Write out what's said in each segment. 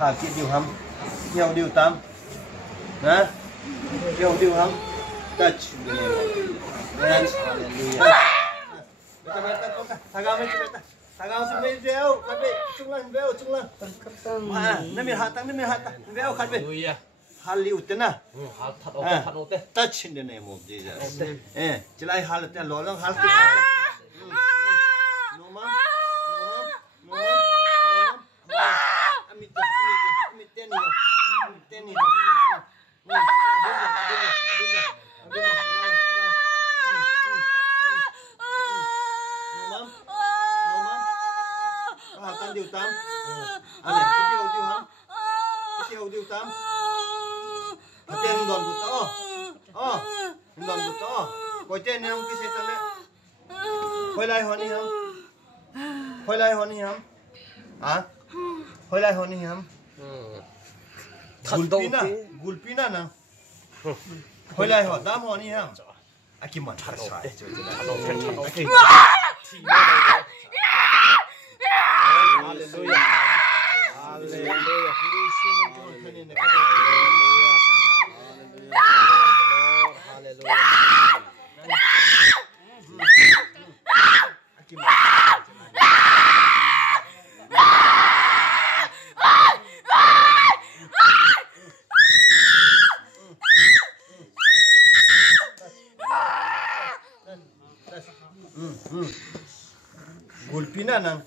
Hà kiện điều hâm theo điều 8 nè theo điều hâm touch Thằng xem video khát bị chung lần mà nó miền hạ tăng video khát bị hal liu tên à touch in the name of Jesus chỉ lại hal tên lo lăng hal no mom điều 8 điều 8 tên đòn của to coi tên em cái xe tăng đấy quay lại hòn đi không à quay lại hòn đi không gulpina nào quay lại hòn đám hòn đi không kim mặt thật sai Hallelujah. Hallelujah. Hallelujah. Gulpina nang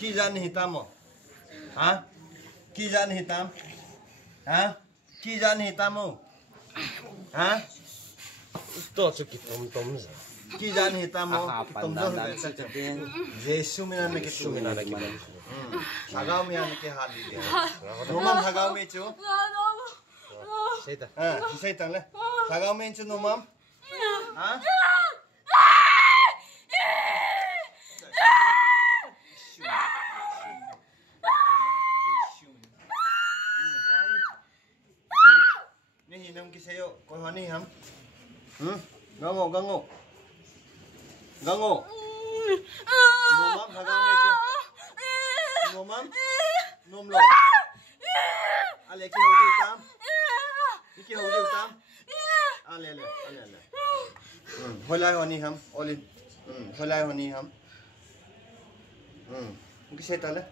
Kizan hitam mo? Ha? Kizan hitam? Ha? Kizan hitam mo? Ha? Ito so kitom-tom sa. Kizan hitam mo? Kitom-tom sa Yesu minan nakitum. Sagaw miyan nakihali diyan. Numam sagaw mi chu? Seta. Seta le. Sagaw mi chu numam? Ha? Hinam kisayo, kau hani ham? Gango. Nomam hagang mecho. Nomam, nomlo. Ale ki hodi tam. Iki hodi tam. Ale. Holai hani ham, oli. Holai hani ham. Kisay tala.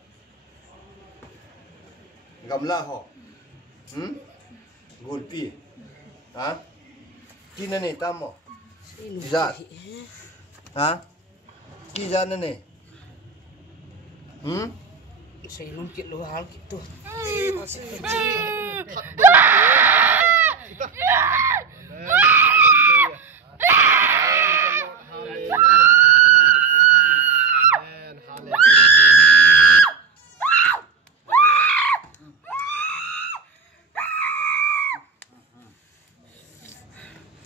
Gamla ho. Gulpi, ha? Kina ni tamo? Kizat, ha? Kizat na ni? Saya mungkin lu hal gitu.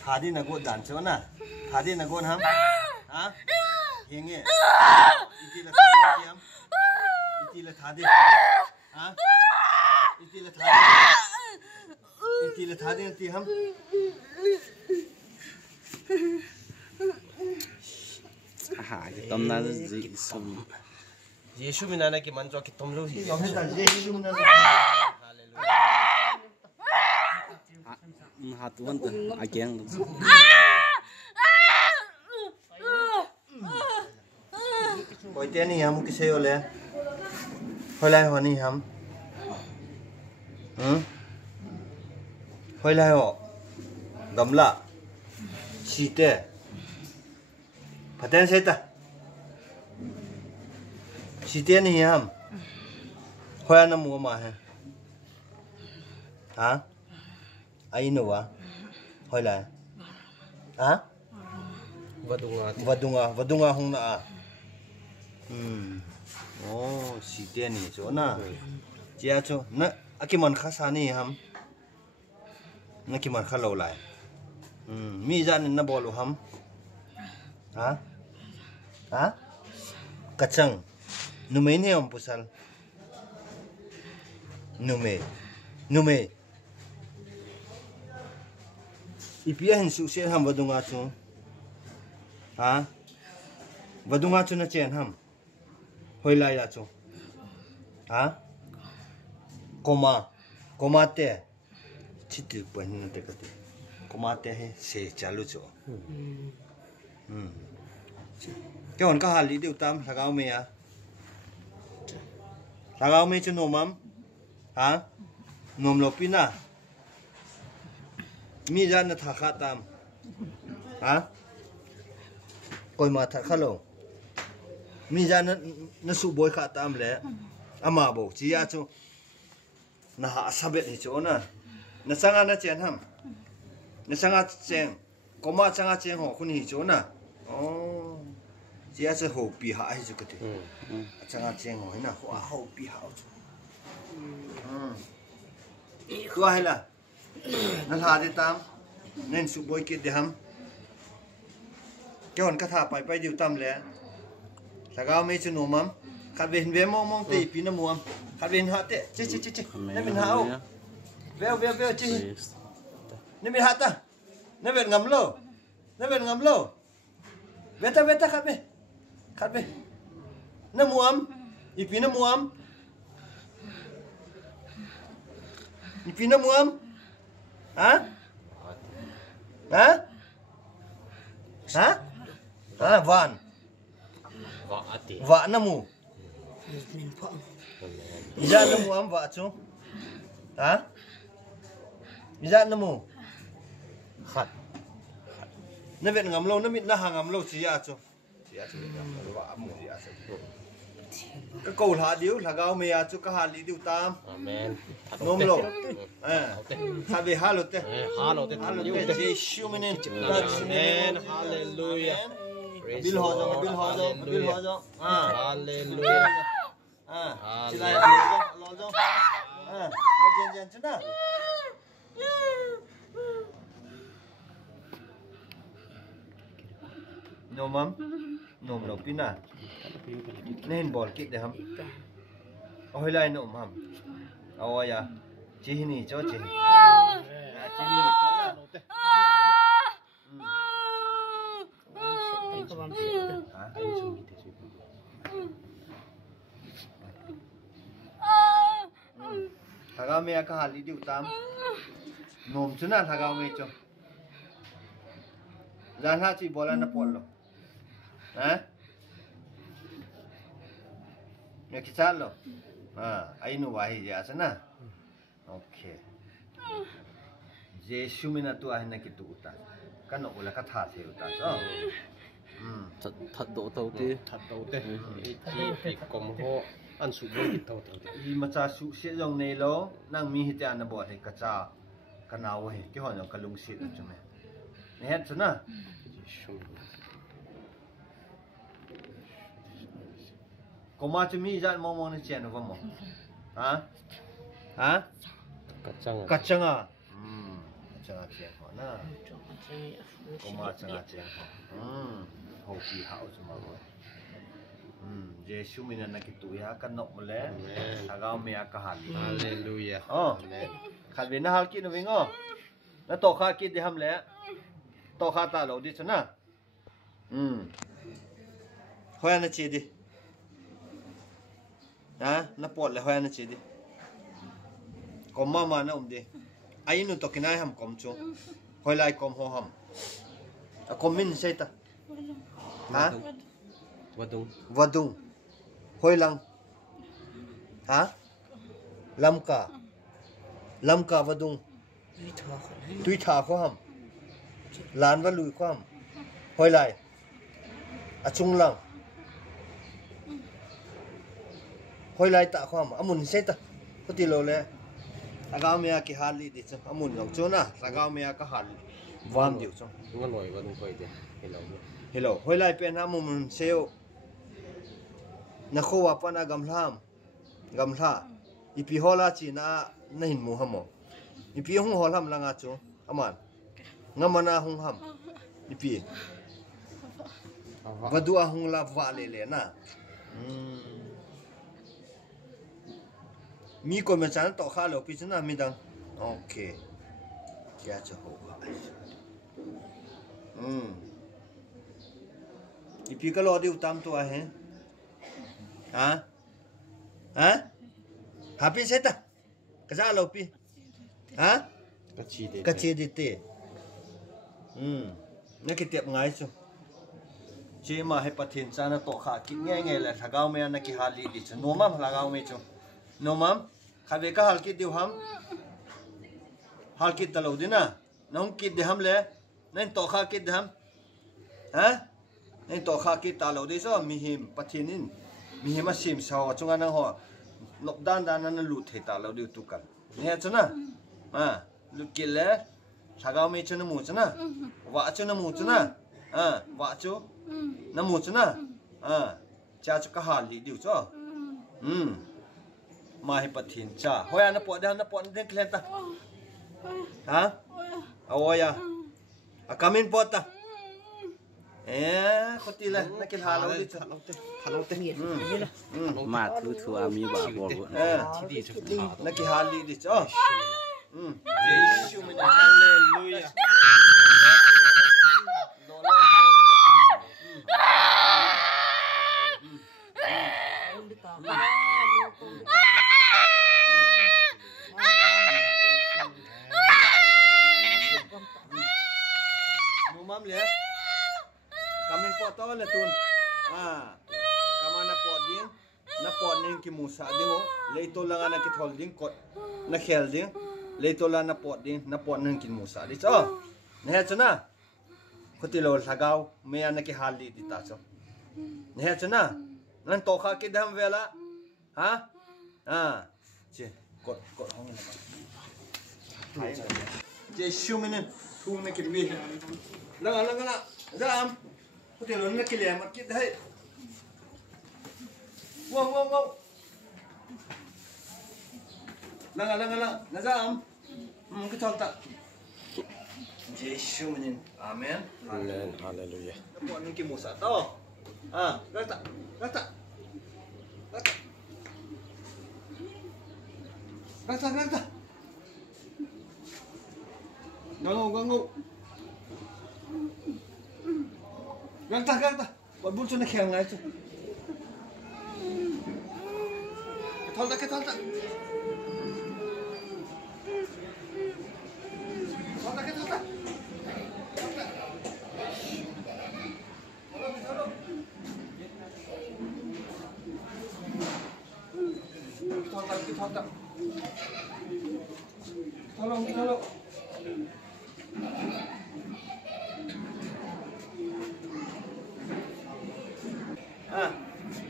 Thadi nagot dan na. Thadi nagot ham? Ha? Hinge. Iti la thadi. Ha? Iti la thadi nanti ham? Kitom na Yesu minana ki manjo kitom lu. Yesu minana. Hatuan tuh ageng. Koi tên ni ham kisay ole. Holai honi ham. Holai ho. Gamla. Site. Paten seta. Site ni ham. Hoya na mua ma hai. Ha? Ai no wa? Holai. Ha? Vadunga hong na a. oh si dia ni chỗ na chia chỗ na aki man khá xa ni ham na ki man khá lâu lại mi ra nên na bolu ham hả hả kacang nume ni om pusal nume ipia hin su se ham vadunga chu hả vadunga chu na chen ham hoi lai la chu hả koma te chitu pan te ka te koma te he se chalu chu cái hòn cá hà lý điều tam là gạo mì à là gạo mì cho nôm mắm hả nôm lộc pin à mi ra nó thả khát tam hả coi mà thả khát lâu mi ra nó sụp bôi khát tam lẽ ama bộ chỉ à cho nó hạ sabet thì chỗ nè nó sang ăn nó chén hầm nó sang ăn chén có mà sang ăn chén họ không thì chỗ nè chỉ là hậu bị hại chứ cái gì, chẳng hạn chén hỏi là hậu bị hại chứ, cứ hay là nó thà đi tam, nên sụp bôi kia để hâm, cái hòn cá thà phải điều tam lẽ, là gạo mấy chân nôm mắm, khát về mong tì pin nó muam, khát về hạt tệ, chứ, nên mình hao, veo chứ, nên mình hạt ta, nên mình ngắm lô, Beta khát be, nó muam, ipi nó muam, hả, van, vạ nó mu, iza nó muam vạ chú, hả, iza nó mu, khát, nó về ngắm lâu, nó hàng ngắm lâu chỉ à chú. Cái câu hạ điếu là gạo mì à chú cái hạ lý điếu tam nôm lộ hạ về hạ lột tê Giêsu mình nên Hallelujah. Bil ho dong Hallelujah. chỉ là lo dong một chân chứ nào nôm mắm nôm lộc pin à nên bol kit để hâm ôi lại nôm hâm ôi à chỉ hình cho chỉ chỉ hình cho thằng gạo mẹ cái hạt lý điều tam nôm chứ nào thằng gạo mẹ cho ra ha chỉ bola na polo hả nghe cái sao lo ai nu wahi ya sana okay Giêsu mình tu ai na kitu uta kan ola ka tha the uta so thật độ tàu chứ Thì cũng có ăn sụp bôi tàu i ma cha su se jong nei lo nang mi hi ta na bo the ka cha ka naw he ki hon ka lung sit chu me ne het chu na có mà cho mi ra mong mong nó chèn vào mỏ hả kacang cắt chăng à chăng à chèn họ na có mà chăng à chèn họ hậu kỳ hậu chứ mà rồi Giêsu mình là cái tuổi ha căn nộp mà lẽ thằng mẹ cả hạt Hallelujah. hạt về nó hal kia nó về ngó nó to khá kia thì ham lẽ to khá ta lâu đi chứ na hoa nó chi đi nó bọt lại hoa nó chi đi có mà nó đi ai nó to cái này ham cầm chú hoa lại cầm hoa ham cầm min say ta vadung hoa lang lam ka vadung tui tha ko ham lan va lui ko ham hoa lại chung lang hoi lai ta khom amun se ta pati lo le tagaw me ki hali di chu amun lo chu na tagaw me ka hal vam diu chu Ngon nổi và đúng vậy thì hello hoi lai pen amun seo na kho wa pa na gamhla ipi hola chi na hin mu hamo ipi hung holam langa chu aman ngamana hung ham ipi vadua hung la va le na mi ko me chan to kha lo pi chna mi dang okay kya cha ho ipi ka lo di utam to a he ha happy seta ka za lo pi ha ka chi di te na ki tiap ngai chu che ma he pathin cha na to kha ki nge la thagau me na ki hali di chu no mam lagau me chu no mam khabe ka hal ki diu ham hal ki talo dina nong ki de ham le nen to kha ki de ham ha nen to kha ki talo di so mi him pathinin mi him a sim saw chunga na ho nok dan dan na lu the talo di tu kan ne chuna lu ki le thagau me chu na mu chuna wa chu na mu chuna wa chu na mu chuna cha chu ka hali diu cho ma hi pathin cha hoya na po dan na po den klen ta ha awoya a kamin po ta khoti la na kin halo di cha ma thu ami ba bo na ki hali di cha Yesu min hallelujah. Mam le kamin po to le tun kama na po din na po ning ki musa dingo leito lang na ki thol ding kot na khel ding leito la na po din na po ning ki musa di cho ne chuna khoti lo thagau me na ki hali di ta cho ne chuna nan to kha ki dam vela ha che kot hong na ma je shuminen thu me ki bi langa jam hotel na ki le mat ki dai wow langa na jam ki thol ta Yesu menin amen Amen. Hallelujah. po ning ki musa to gata gango gata buat bul na khel ngai chu thol ta tolong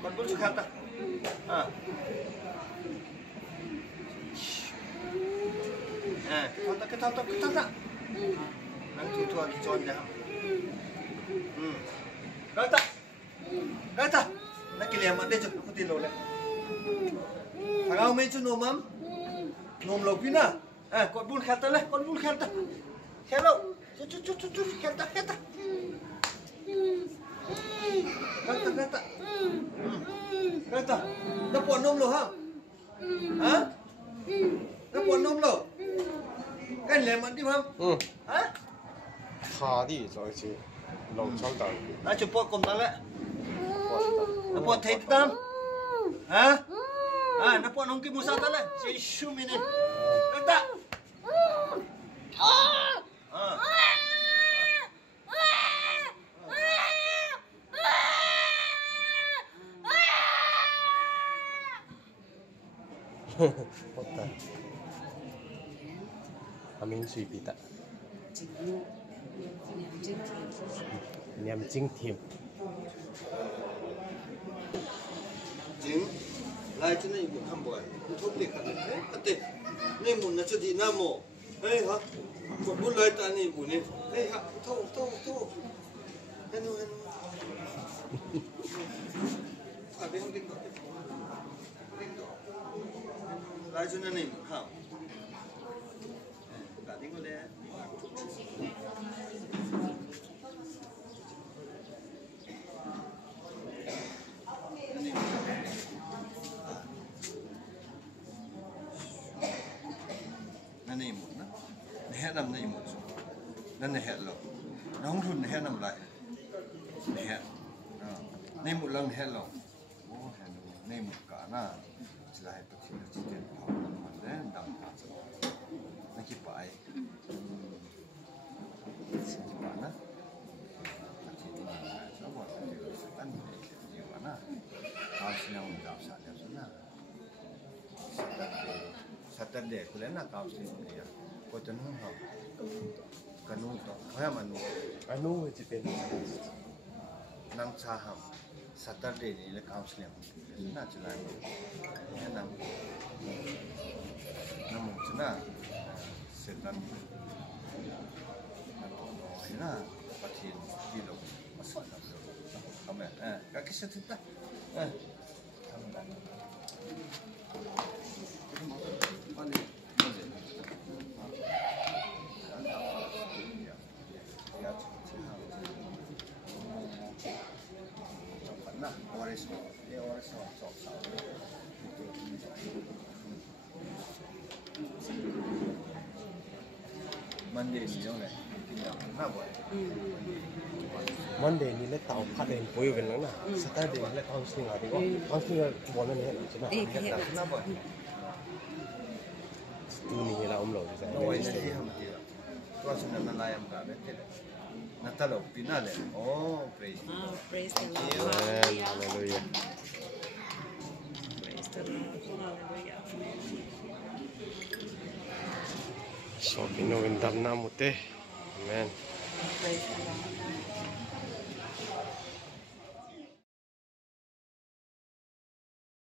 buat bul kata kita nang tu aki chon dah gata nak kiliam ade chu khuti lo le thagau me chu nomam nom lo pina kot bul khata le kot bul khata hello chu khata gata nó buồn nôm lo ha nó buồn nôm lo cái này mà đi không Khá đi rồi chứ. Lâu trong đó. nó chụp bộ cùng ta lại nó buồn thấy tâm nó buồn ông cái musa ta lại chỉ sưu mình này ta Kota. Amin suy pita. Niam jing thiam. Jing lại cho nên một thăm bồi thốt tiệc hẳn thế tệ nên một là cho gì nam mồ hey hả một bút lời ta này một này hey hả thô hello 라이즈는 님, 하. 가진 거래.นั่นนี่หมดนะในแห่นำนี่หมดนั่นในแห่หรอกน้องทุนในแห่นำไรในแห่ในหมดแล้วในแห่หรอกโอ้แห่ในหมดกาหน้าจะไล่ไปที่เราจะเดินผ่านมันแล้วดำตาสว่างนั่นคิดไปสิ่งที่บ้านนะที่ที่มันชอบว่าที่เราสักตั้งอยู่บ้านนะเอาสิ่งที่เราสักอย่างนั้นSaturday kulena counseling dia. Ko tanu ha. Kanu to. Kaya manu. Anu ituเป็น Nang saham. Saturday ni le counseling. Na jalan. Ya nam. Namu cina. Setan. Ina patin kilo. Masalah. Kamu kaki setita. Monday ni yang lain, tinggal nak buat. Monday ni le tau kat den boy wen na Saturday ni le counseling ada ko counseling buat ni cina Nak buat. tu ni la lo je No way ni ham dia. Tuan sana nak layam kat betul. Nak tahu pina le. Oh, praise. Praise the Lord. haleluya Praise the Lord. Hallelujah. so pino wen dam na mute amen Praise the Lord.